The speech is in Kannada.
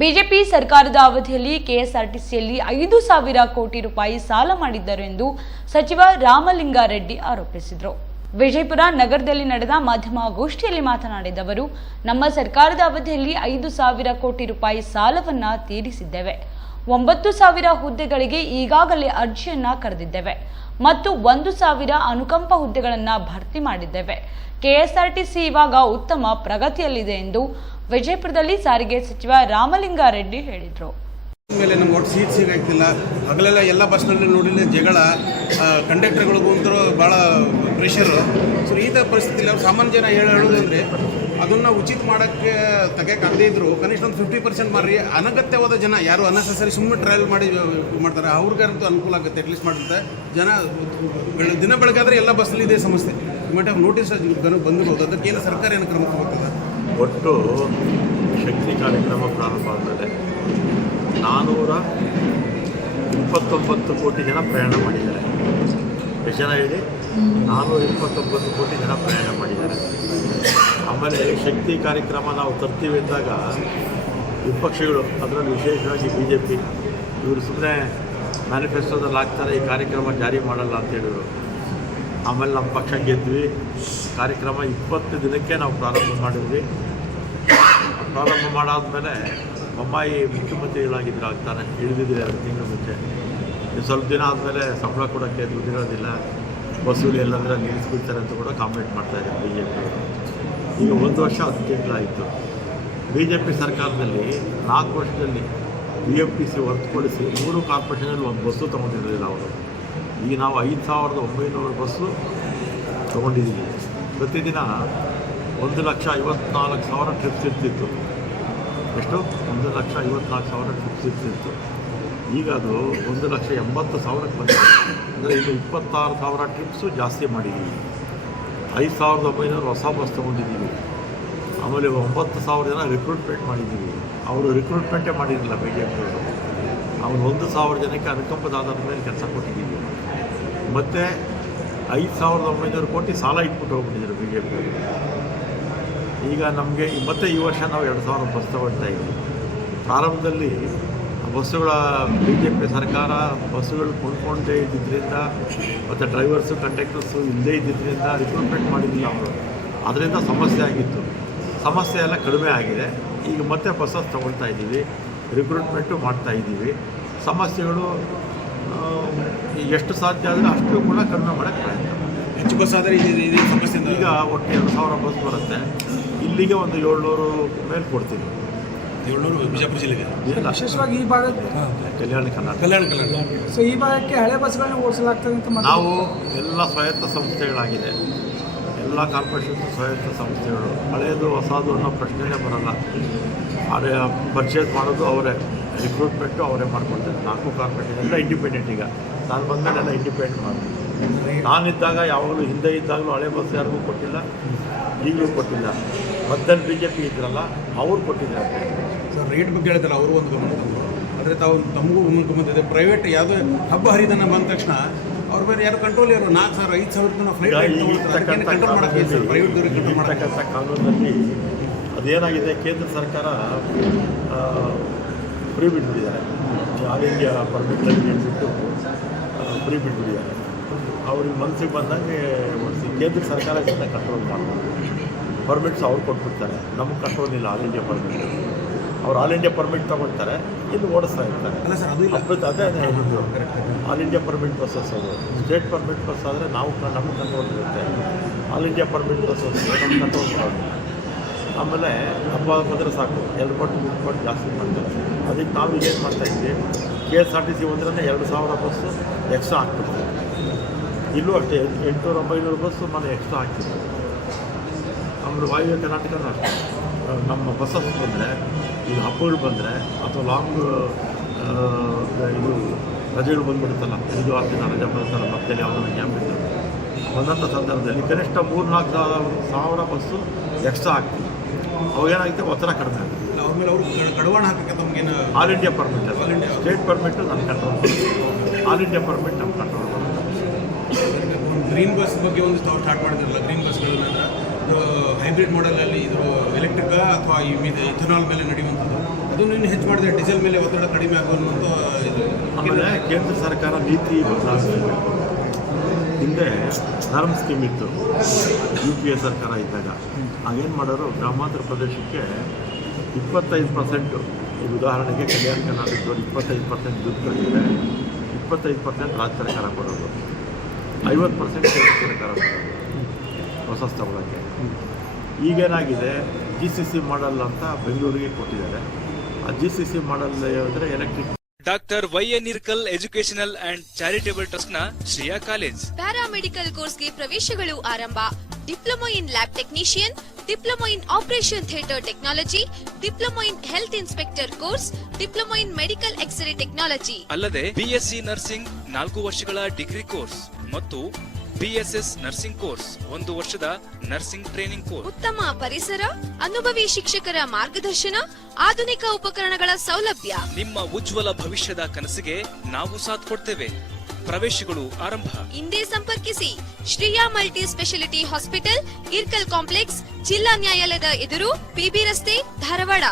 ಬಿಜೆಪಿ ಸರ್ಕಾರದ ಅವಧಿಯಲ್ಲಿ ಕೆಎಸ್ಆರ್ಟಿಸಿಯಲ್ಲಿ 5,000 ಕೋಟಿ ರೂಪಾಯಿ ಸಾಲ ಮಾಡಿದ್ದರು ಎಂದು ಸಚಿವ ರಾಮಲಿಂಗಾರೆಡ್ಡಿ ಆರೋಪಿಸಿದರು. ವಿಜಯಪುರ ನಗರದಲ್ಲಿ ನಡೆದ ಮಾಧ್ಯಮಗೋಷ್ಠಿಯಲ್ಲಿ ಮಾತನಾಡಿದ ಅವರು, ನಮ್ಮ ಸರ್ಕಾರದ ಅವಧಿಯಲ್ಲಿ 5,000 ಕೋಟಿ ರೂಪಾಯಿ ಸಾಲವನ್ನ ತೀರಿಸಿದ್ದೇವೆ. 9,000 ಹುದ್ದೆಗಳಿಗೆ ಈಗಾಗಲೇ ಅರ್ಜಿಯನ್ನ ಕರೆದಿದ್ದೇವೆ ಮತ್ತು 1,000 ಅನುಕಂಪ ಹುದ್ದೆಗಳನ್ನ ಭರ್ತಿ ಮಾಡಿದ್ದೇವೆ. ಕೆಎಸ್ಆರ್ಟಿಸಿ ಇವಾಗ ಉತ್ತಮ ಪ್ರಗತಿಯಲ್ಲಿದೆ ಎಂದು ವಿಜಯಪುರದಲ್ಲಿ ಸಾರಿಗೆ ಸಚಿವ ರಾಮಲಿಂಗಾರೆಡ್ಡಿ ಹೇಳಿದರು. ಮೇಲೆ ನಮ್ಗೆ ಒಟ್ಟು ಸೀಟ್ ಸಿಗಾಗ್ತಿಲ್ಲ. ಹಗಲೆಲ್ಲ ಎಲ್ಲ ಬಸ್ನಲ್ಲಿ ನೋಡಿಲ್ಲ ಜಗಳ, ಕಂಡಕ್ಟರ್ಗಳಿಗೂ ಅಂತರೂ ಭಾಳ ಪ್ರೆಷರು. ಸೊ ಈ ಥರ ಪರಿಸ್ಥಿತಿಯಲ್ಲಿ ಅವ್ರು ಸಾಮಾನ್ಯ ಜನ ಹೇಳೋದಂದರೆ ಅದನ್ನು ಉಚಿತ ಮಾಡೋಕ್ಕೆ ತೆಗೆಯೋಕ್ಕಾಗದೇ ಇದ್ದರು ಕನಿಷ್ಠ ಒಂದು 50% ಮಾರ್ರಿ. ಅನಗತ್ಯವಾದ ಜನ ಯಾರು ಅನ್ನೆಸೆಸರಿ ಸುಮ್ಮನೆ ಟ್ರಾವೆಲ್ ಮಾಡ್ತಾರೆ ಅವ್ರಿಗಂತೂ ಅನುಕೂಲ ಆಗುತ್ತೆ. ಅಟ್ಲೀಸ್ಟ್ ಮಾಡುತ್ತೆ ಜನ ದಿನ ಬೆಳಗಾದರೆ ಎಲ್ಲ ಬಸ್ಸಲ್ಲಿ ಇದೆ ಸಮಸ್ಯೆ. ಇಮಿಡಿಯೇಟ್ ನೋಟಿಸ್ ಬಂದಿರ್ಬೋದು. ಅದಕ್ಕೇನು ಸರ್ಕಾರ ಏನು ಕ್ರಮ ತಗೋತದೆ? ಒಟ್ಟು ಶಕ್ತಿ ಕಾರ್ಯಕ್ರಮ ಪ್ರಾರಂಭ ಆದಮೇಲೆ 429 ಕೋಟಿ ಜನ ಪ್ರಯಾಣ ಮಾಡಿದ್ದಾರೆ. ಎಷ್ಟು ಜನ ಹೇಳಿ? 429 ಕೋಟಿ ಜನ ಪ್ರಯಾಣ ಮಾಡಿದ್ದಾರೆ. ಆಮೇಲೆ ಶಕ್ತಿ ಕಾರ್ಯಕ್ರಮ ನಾವು ತರ್ತೀವಿ ಅಂದಾಗ ವಿಪಕ್ಷಗಳು, ಅದರಲ್ಲಿ ವಿಶೇಷವಾಗಿ BJP, ಇವರು ಸುಮ್ಮನೆ ಮ್ಯಾನಿಫೆಸ್ಟೋದಲ್ಲಿ ಹಾಕ್ತಾರೆ, ಈ ಕಾರ್ಯಕ್ರಮ ಜಾರಿ ಮಾಡಲ್ಲ ಅಂತ ಹೇಳಿದರು. ಆಮೇಲೆ ನಮ್ಮ ಪಕ್ಷ ಗೆದ್ವಿ. ಕಾರ್ಯಕ್ರಮ 20 ದಿನಕ್ಕೆ ನಾವು ಪ್ರಾರಂಭ ಮಾಡಿದ್ವಿ. ಪ್ರಾರಂಭ ಮಾಡಾದ್ಮೇಲೆ ಬೊಮ್ಮಾಯಿ ಮುಖ್ಯಮಂತ್ರಿಗಳಾಗಿದ್ದರು, ಆಗ್ತಾನೆ ಇಳಿದಿದೆ 2 ತಿಂಗಳ ಮುಂಚೆ. ಸ್ವಲ್ಪ ದಿನ ಆದಮೇಲೆ ಸಂಬಳ ಕೊಡೋಕ್ಕೆ ದುಡ್ಡಿರೋದಿಲ್ಲ, ವಸೂಲಿ ಎಲ್ಲಂದರೆ ನಿಲ್ಲಿಸ್ಬಿಡ್ತಾರೆ ಅಂತ ಕೂಡ ಕಾಮೆಂಟ್ ಮಾಡ್ತಾಯಿದ್ದಾರೆ BJP. ಈಗ 1 ವರ್ಷ 10 ತಿಂಗಳಾಯಿತು. BJP ಸರ್ಕಾರದಲ್ಲಿ 4 ವರ್ಷದಲ್ಲಿ BMTC ಹೊರತುಪಡಿಸಿ 3 ಕಾರ್ಪೊರೇಷನಲ್ಲಿ ಒಂದು ಬಸ್ಸು ತೊಗೊಂಡಿರಲಿಲ್ಲ ಅವರು. ಈಗ ನಾವು 5,900 ಬಸ್ಸು ತೊಗೊಂಡಿದ್ದೀವಿ. ಪ್ರತಿದಿನ 1,54,000 ಟ್ರಿಪ್ಸ್ ಇರ್ತಿತ್ತು. ಎಷ್ಟು? 1,54,000 ಟ್ರಿಪ್ಸ್ ಇರ್ತಿತ್ತು. ಈಗ ಅದು 1,80,000ಕ್ಕೆ ಬಂದಿದೆ. ಅಂದರೆ ಈಗ 26,000 ಟ್ರಿಪ್ಸು ಜಾಸ್ತಿ ಮಾಡಿದ್ದೀವಿ. 5,900 ಹೊಸ ಬಸ್ ತೊಗೊಂಡಿದ್ದೀವಿ. ಆಮೇಲೆ 9,000 ಜನ ರಿಕ್ರೂಟ್ಮೆಂಟ್ ಮಾಡಿದ್ದೀವಿ. ಅವರು ರಿಕ್ರೂಟ್ಮೆಂಟೇ ಮಾಡಿರಲಿಲ್ಲ BJP ಅವರು. ಅವ್ರು 1,000 ಜನಕ್ಕೆ ಅನುಕಂಪದ ಆಧಾರದ ಮೇಲೆ ಕೆಲಸ ಕೊಟ್ಟಿದ್ದೀವಿ. ಮತ್ತು 5,900 ಕೋಟಿ ಸಾಲ ಇಟ್ಬಿಟ್ಟು ಹೋಗ್ಬಿಟ್ಟಿದ್ರು BJP ಅವರು. ಈಗ ನಮಗೆ ಮತ್ತೆ ಈ ವರ್ಷ ನಾವು 2,000 ಬಸ್ ತಗೊಳ್ತಾ ಇದ್ದೀವಿ. ಪ್ರಾರಂಭದಲ್ಲಿ ಬಸ್ಸುಗಳ BJP ಸರ್ಕಾರ ಬಸ್ಸುಗಳು ಕೊಂಡ್ಕೊಂಡೇ ಇದ್ದಿದ್ದರಿಂದ ಮತ್ತು ಡ್ರೈವರ್ಸು ಕಂಡಕ್ಟರ್ಸು ಇಲ್ಲದೇ ಇದ್ದಿದ್ದರಿಂದ ರಿಕ್ರೂಟ್ಮೆಂಟ್ ಮಾಡಿದ್ದಿಲ್ಲ ಅವರು. ಅದರಿಂದ ಸಮಸ್ಯೆ ಆಗಿತ್ತು. ಸಮಸ್ಯೆ ಎಲ್ಲ ಕಡಿಮೆ ಆಗಿದೆ. ಈಗ ಮತ್ತೆ ಬಸ್ಸಸ್ ತೊಗೊಳ್ತಾ ಇದ್ದೀವಿ, ರಿಕ್ರೂಟ್ಮೆಂಟು ಮಾಡ್ತಾಯಿದ್ದೀವಿ. ಸಮಸ್ಯೆಗಳು ಎಷ್ಟು ಸಾಧ್ಯ ಆದರೆ ಅಷ್ಟು ಕೂಡ ಕಡಿಮೆ ಮಾಡೋಕ್ಕೆ ಪ್ರಯತ್ನ. ಹೆಚ್ಚು ಬಸ್ ಆದರೆ ಇದೇ ಸಮಸ್ಯೆ. ಈಗ ಒಟ್ಟು 2,000 ಬಸ್ ಬರುತ್ತೆ. ಇಲ್ಲಿಗೆ ಒಂದು 700 ಮೇಲೆ ಕೊಡ್ತೀವಿ. 700 ಬಿಜಾಪುರ ಜಿಲ್ಲೆಗೆ ವಿಶೇಷವಾಗಿ ಈ ಭಾಗದ ಕಲ್ಯಾಣ ಸೊ ಈ ಭಾಗಕ್ಕೆ ಹಳೆ ಬಸ್ಗಳನ್ನ ಓಡಿಸಲಾಗ್ತದೆ ಅಂತ ನಾವು ಎಲ್ಲ ಸ್ವಾಯತ್ತ ಸಂಸ್ಥೆಗಳಾಗಿದೆ. ಎಲ್ಲ ಕಾರ್ಪೊರೇಷನ್ ಸ್ವಾಯತ್ತ ಸಂಸ್ಥೆಗಳು. ಹಳೆಯದು ಹೊಸದು ಅನ್ನೋ ಪ್ರಶ್ನೆನೇ ಬರೋಲ್ಲ. ಆದರೆ ಪರ್ಚೇಸ್ ಮಾಡೋದು ಅವರೇ, ರಿಕ್ರೂಟ್ಮೆಂಟು ಅವರೇ ಮಾಡ್ಕೊಳ್ತಾರೆ. 4 ಕಾರ್ಪೊರೇಷನ್ ಎಲ್ಲ ಇಂಡಿಪೆಂಡೆಂಟ್. ಈಗ ನಾನು ಬಂದಮೇಲೆ ಎಲ್ಲ ಇಂಡಿಪೆಂಡೆಂಟ್ ಮಾಡ್ತೀನಿ. ನಾನಿದ್ದಾಗ ಯಾವಾಗಲೂ ಹಿಂದೆ ಇದ್ದಾಗಲೂ ಹಳೆ ಬಸ್ ಯಾರಿಗೂ ಕೊಟ್ಟಿಲ್ಲ, ಈಗಲೂ ಕೊಟ್ಟಿಲ್ಲ. ಮಧ್ಯದಲ್ಲಿ BJP ಇದ್ರಲ್ಲ ಅವರು ಕೊಟ್ಟಿದ್ದಾರೆ. ಸರ್ ರೇಟ್ ಬಗ್ಗೆ ಹೇಳ್ತಾರೆ ಅವರು ಒಂದು ಗಮನ ತಂದರು. ಆದರೆ ತಾವು ತಮಗೂ ಗಮನಕ್ಕೆ ಬಂದಿದೆ. ಪ್ರೈವೇಟ್ ಯಾವುದೇ ಹಬ್ಬ ಹರಿದಿನ ಬಂದ ತಕ್ಷಣ ಅವ್ರ ಬೇರೆ ಯಾರು ಕಂಟ್ರೋಲ್ ಇರೋರು 4,000 5,000 ಫ್ಲೈಟ್ ಕಂಟ್ರೋಲ್ ಮಾಡೋಕ್ಕೆ ಪ್ರೈವೇಟ್ ಇರ್ತಕ್ಕಂಥ ಕಾನೂನಲ್ಲಿ ಅದೇನಾಗಿದೆ, ಕೇಂದ್ರ ಸರ್ಕಾರ ಫ್ರೀ ಬಿಟ್ಬಿಟ್ಟಿದ್ದಾರೆ. ಆಲ್ ಇಂಡಿಯಾ ಪರ್ಮಿಟ್ನಲ್ಲಿ ಹೇಳ್ಬಿಟ್ಟು ಫ್ರೀ ಬಿಟ್ಬಿಟ್ಟಿದ್ದಾರೆ. ಅವ್ರಿಗೆ ಮನಸ್ಸಿಗೆ ಬಂದಂಗೆ ಓಡಿಸಿ ಕೇಂದ್ರ ಸರ್ಕಾರ ಇದನ್ನು ಕಂಟ್ರೋಲ್ ಮಾಡ್ತಾರೆ. ಪರ್ಮಿಟ್ಸ್ ಅವ್ರು ಕೊಟ್ಬಿಡ್ತಾರೆ, ನಮಗೆ ಕಂಟ್ರೋಲ್ ಇಲ್ಲ. ಆಲ್ ಇಂಡಿಯಾ ಪರ್ಮಿಟ್ ಅವ್ರು ಆಲ್ ಇಂಡಿಯಾ ಪರ್ಮಿಟ್ ತೊಗೊಳ್ತಾರೆ, ಇಲ್ಲಿ ಓಡಿಸ್ತಾ ಇರ್ತಾರೆ. ಅಲ್ಲ ಸರ್, ಅದು ಅದೇ ಹೇಳಿದ್ದು. ಆಲ್ ಇಂಡಿಯಾ ಪರ್ಮಿಟ್ ಬಸ್ಸಸ್ ಅದು. ಸ್ಟೇಟ್ ಪರ್ಮಿಟ್ ಬಸ್ ಆದರೆ ನಾವು ನಮಗೆ ಕಂಟ್ರೋಲ್ ಇರುತ್ತೆ. ಆಲ್ ಇಂಡಿಯಾ ಪರ್ಮಿಟ್ ಬಸ್ಸಸ್ ನಮ್ಗೆ ಕಂಟ್ರೋಲ್ ಮಾಡೋದು. ಆಮೇಲೆ ಹಬ್ಬ ಬಂದರೆ ಸಾಕು 2 ಪಟ್ಟು 3 ಪಟ್ಟು ಜಾಸ್ತಿ ಮಾಡ್ತಾರೆ. ಅದಕ್ಕೆ ನಾವು ಏನು ಮಾಡ್ತಾಯಿದ್ವಿ, KSRTC ಒಂದರಲ್ಲೇ 2,000 ಬಸ್ಸು ಎಕ್ಸ್ಟ್ರಾ ಹಾಕ್ಬಿಡ್ತೀವಿ. ಇಲ್ಲೂ ಅಷ್ಟೇ 800-900 ಬಸ್ಸು ಮನೆ ಎಕ್ಸ್ಟ್ರಾ ಹಾಕ್ತಿದ್ವಿ. ಆಮೇಲೆ ವಾಯುವ್ಯ ಕರ್ನಾಟಕನೂ ಅಷ್ಟೇ. ನಮ್ಮ ಬಸ್ಸಸ್ ಬಂದರೆ, ಈಗ ಹಬ್ಬಗಳು ಬಂದರೆ ಅಥವಾ ಲಾಂಗ್ ಇದು ರಜೆಗಳು ಬಂದುಬಿಡುತ್ತಲ್ಲ, 5-6 ದಿನ ರಜೆ ಬರುತ್ತಲ್ಲ, ಮತ್ತೆ ಯಾವುದೋ ಕ್ಯಾಂಪ್ ಇತ್ತು, ಬಂದಂಥ ಸಂದರ್ಭದಲ್ಲಿ ಕನಿಷ್ಠ 3-4 ಬಸ್ಸು ಎಕ್ಸ್ಟ್ರಾ ಹಾಕ್ತೀವಿ. ಅವಾಗೇನಾಗುತ್ತೆ, ಒತ್ತಡ ಕಡಿಮೆ ಆಗುತ್ತೆ. ಅವ್ರ ಮೇಲೆ ಅವರು ಕಡಿವಾಣ ಹಾಕಕ್ಕೆ ತಮಗೇನು ಆಲ್ ಇಂಡಿಯಾ ಪರ್ಮಿಟ್ ಅಲ್ಲ, ಸ್ಟೇಟ್ ಪರ್ಮಿಟ್ಟು ನನ್ನ ಕಂಟ್ರೋಲ್ ಮಾಡೋದು, ಆಲ್ ಇಂಡಿಯಾ ಪರ್ಮಿಟ್ ನಮ್ಮ ಕಂಟ್ರೋಲ್ ಮಾಡೋದು. ಗ್ರೀನ್ ಬಸ್ ಬಗ್ಗೆ ಒಂದು ಸ್ಟಾರ್ಟ್ ಮಾಡಿದ್ರಲ್ಲ, ಗ್ರೀನ್ ಬಸ್ಗಳನ್ನ ಹೈಬ್ರಿಡ್ ಮಾಡೆಲಲ್ಲಿ ಇದು ಎಲೆಕ್ಟ್ರಿಕ್ ಅಥವಾ ಇಥನಾಲ್ ಮೇಲೆ ನಡೆಯುವಂಥದ್ದು ಅದನ್ನು ಇನ್ನೂ ಹೆಚ್ಚು ಮಾಡಿದ್ರೆ ಡೀಸೆಲ್ ಮೇಲೆ ಒತ್ತಡ ಕಡಿಮೆ ಆಗೋದು ಅಂತ ಇದು. ಆಮೇಲೆ ಕೇಂದ್ರ ಸರ್ಕಾರ ನೀತಿ ಬದಲಾಯಿಸಬೇಕು. ಹಿಂದೆ ಧರ್ಮ್ ಸ್ಕೀಮ್ ಇತ್ತು UPA ಸರ್ಕಾರ ಇದ್ದಾಗ. ಆಗೇನು ಮಾಡೋರು ಗ್ರಾಮಾಂತರ ಪ್ರದೇಶಕ್ಕೆ 25%, ಈಗ ಉದಾಹರಣೆಗೆ ಕಲ್ಯಾಣ ಕರ್ನಾಟಕದವರು 25% ದುಡ್ಡು ಕಟ್ಟಿದ್ರೆ 25% ರಾಜ್ಯ ಸರ್ಕಾರ ಕೊಡೋದು, 50% ಕೇಂದ್ರ ಸರ್ಕಾರ ಕೊಡೋದು ಹೊಸ ಸ್ಥಳಕ್ಕೆ. ಈಗೇನಾಗಿದೆ, GCC ಮಾಡಲ್ ಅಂತ ಬೆಂಗಳೂರಿಗೆ ಕೊಟ್ಟಿದ್ದಾರೆ. ಆ GCC ಮಾಡಲ್ ಅಂದರೆ ಎಲೆಕ್ಟ್ರಿಕ್. ಡಾಕ್ಟರ್ YN ಇರ್ಕಲ್ ಎಜುಕೇಶನಲ್ ಅಂಡ್ ಚಾರಿಟೇಬಲ್ ಟ್ರಸ್ಟ್ ನ ಶ್ರೇಯಾ ಕಾಲೇಜ್. ಪ್ಯಾರಾಮೆಡಿಕಲ್ ಕೋರ್ಸ್ಗೆ ಪ್ರವೇಶಗಳು ಆರಂಭ. Diploma in lab technician, diploma in operation theatre technology, diploma in health inspector course, diploma in medical X-ray technology. ಅಲ್ಲದೆ BSc ನರ್ಸಿಂಗ್ 4 ವರ್ಷಗಳ ಡಿಗ್ರಿ ಕೋರ್ಸ್ ಮತ್ತು BSS ನರ್ಸಿಂಗ್ ಕೋರ್ಸ್ 1 ವರ್ಷದ ನರ್ಸಿಂಗ್ ಟ್ರೈನಿಂಗ್ ಕೋರ್ಸ್. ಉತ್ತಮ ಪರಿಸರ, ಅನುಭವಿ ಶಿಕ್ಷಕರ ಮಾರ್ಗದರ್ಶನ, ಆಧುನಿಕ ಉಪಕರಣಗಳ ಸೌಲಭ್ಯ. ನಿಮ್ಮ ಉಜ್ವಲ ಭವಿಷ್ಯದ ಕನಸಿಗೆ ನಾವು ಸಾಥ್ ಕೊಡ್ತೇವೆ. ಪ್ರವೇಶಗಳು ಆರಂಭ. ಹಿಂದೆ ಸಂಪರ್ಕಿಸಿ Shriya multi speciality hospital, Irkal complex, ಜಿಲ್ಲಾ ನ್ಯಾಯಾಲಯದ ಎದುರು, PB ರಸ್ತೆ, ಧಾರವಾಡ.